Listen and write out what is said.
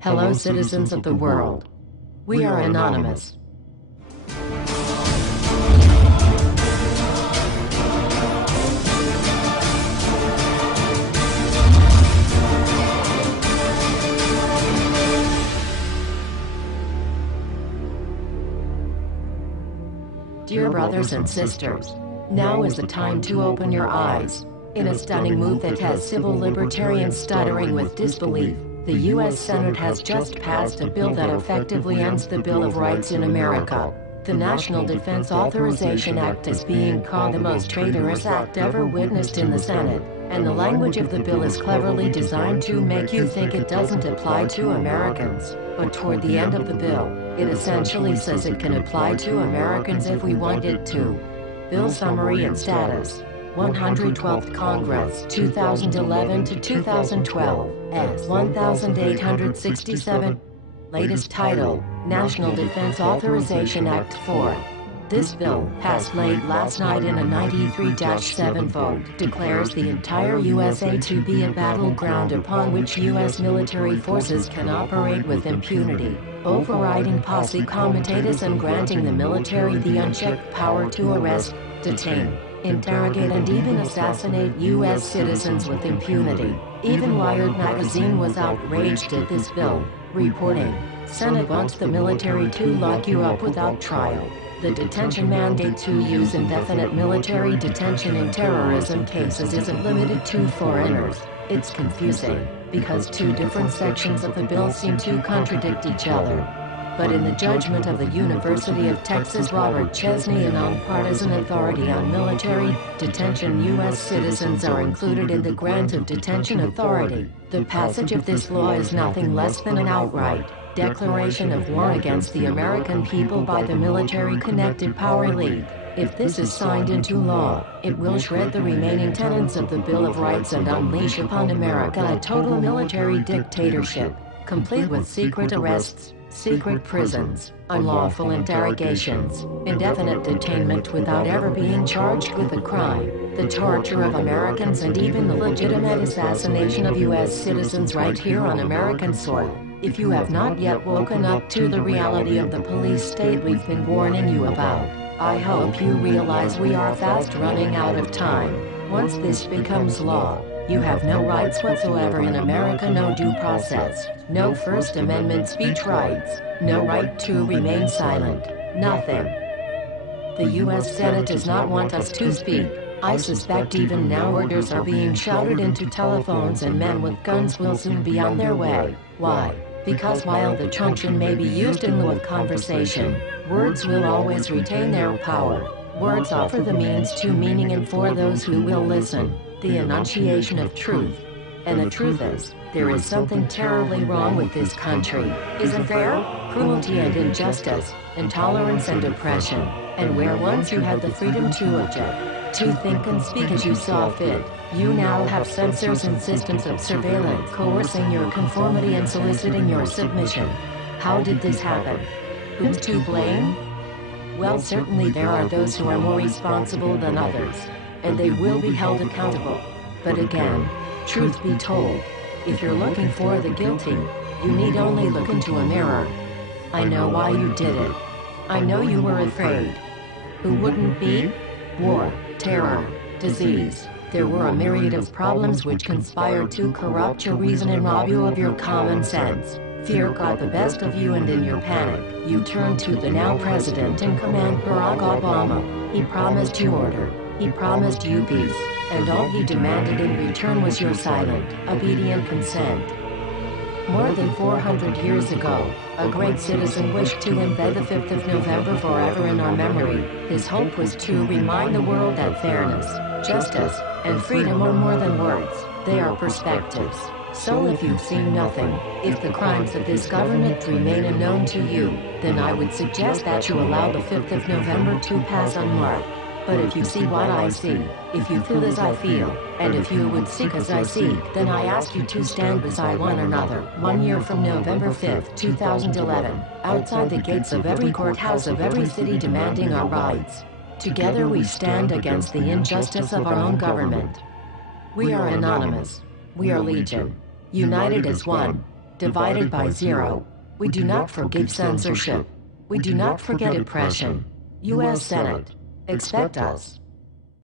Hello, citizens of the world. We are anonymous. Dear brothers and sisters, now is the time to open your eyes. In a stunning move that has civil libertarians stuttering with disbelief, the U.S. Senate has just passed a bill that effectively ends the Bill of Rights in America. The National Defense Authorization Act is being called the most traitorous act ever witnessed in the Senate, and the language of the bill is cleverly designed to make you think it doesn't apply to Americans. But toward the end of the bill, it essentially says it can apply to Americans if we want it to. Bill summary and status. 112th Congress, 2011 to 2012, S. 1867. Latest title, National Defense Authorization Act 4. This bill, passed late last night in a 93-7 vote, declares the entire USA to be a battleground upon which U.S. military forces can operate with impunity, overriding posse comitatus and granting the military the unchecked power to arrest, detain, interrogate and even assassinate U.S. citizens with impunity. Even Wired magazine was outraged at this bill, reporting, Senate wants the military to lock you up without trial. The detention mandate to use indefinite military detention in terrorism cases isn't limited to foreigners. It's confusing, because two different sections of the bill seem to contradict each other. But in the judgment of the University of Texas Robert Chesney, a nonpartisan authority on military detention, U.S. citizens are included in the grant of detention authority. The passage of this law is nothing less than an outright declaration of war against the American people by the military-connected power league. If this is signed into law, it will shred the remaining tenets of the Bill of Rights and unleash upon America a total military dictatorship, complete with secret arrests, secret prisons, unlawful interrogations, indefinite detainment without ever being charged with a crime, the torture of Americans and even the legitimate assassination of U.S. citizens right here on American soil. If you have not yet woken up to the reality of the police state we've been warning you about, I hope you realize we are fast running out of time. Once this becomes law, you have no rights whatsoever in America, no due process, no First Amendment speech rights, no right to remain silent, nothing. The U.S. Senate does not want us to speak. I suspect even now orders are being shouted into telephones and men with guns will soon be on their way. Why? Because while the truncheon may be used in lieu of conversation, words will always retain their power. Words offer the means to meaning, and for those who will listen, the enunciation of truth. And the truth is, there is something terribly wrong with this country, isn't there? Cruelty and injustice, intolerance and oppression, and where once you had the freedom to object, to think and speak as you saw fit, you now have censors and systems of surveillance coercing your conformity and soliciting your submission. How did this happen? Who's to blame? Well, certainly there are those who are more responsible than others, and they will be held accountable. But again, truth be told, if you're looking for the guilty, you need only look into a mirror. I know why you did it. I know you were afraid. Who wouldn't be? War, terror, disease. There were a myriad of problems which conspired to corrupt your reason and rob you of your common sense. Fear got the best of you, and in your panic, you turned to the now president in command, Barack Obama. He promised you order. He promised you peace. And all he demanded in return was your silent, obedient consent. More than 400 years ago, a great citizen wished to embed the 5th of November forever in our memory. His hope was to remind the world that fairness, justice, and freedom are more than words, they are perspectives. So if you've seen nothing, if the crimes of this government remain unknown to you, then I would suggest that you allow the 5th of November to pass unmarked. But if you see what I see, if you feel as I feel, and if you would seek as I seek, then I ask you to stand beside one another, 1 year from November 5th, 2011, outside the gates of every courthouse of every city demanding our rights. Together we stand against the injustice of our own government. We are anonymous. We are legion. United as one. divided by 0. We do not forgive censorship. We do not forget oppression. U.S. Senate. Expect us.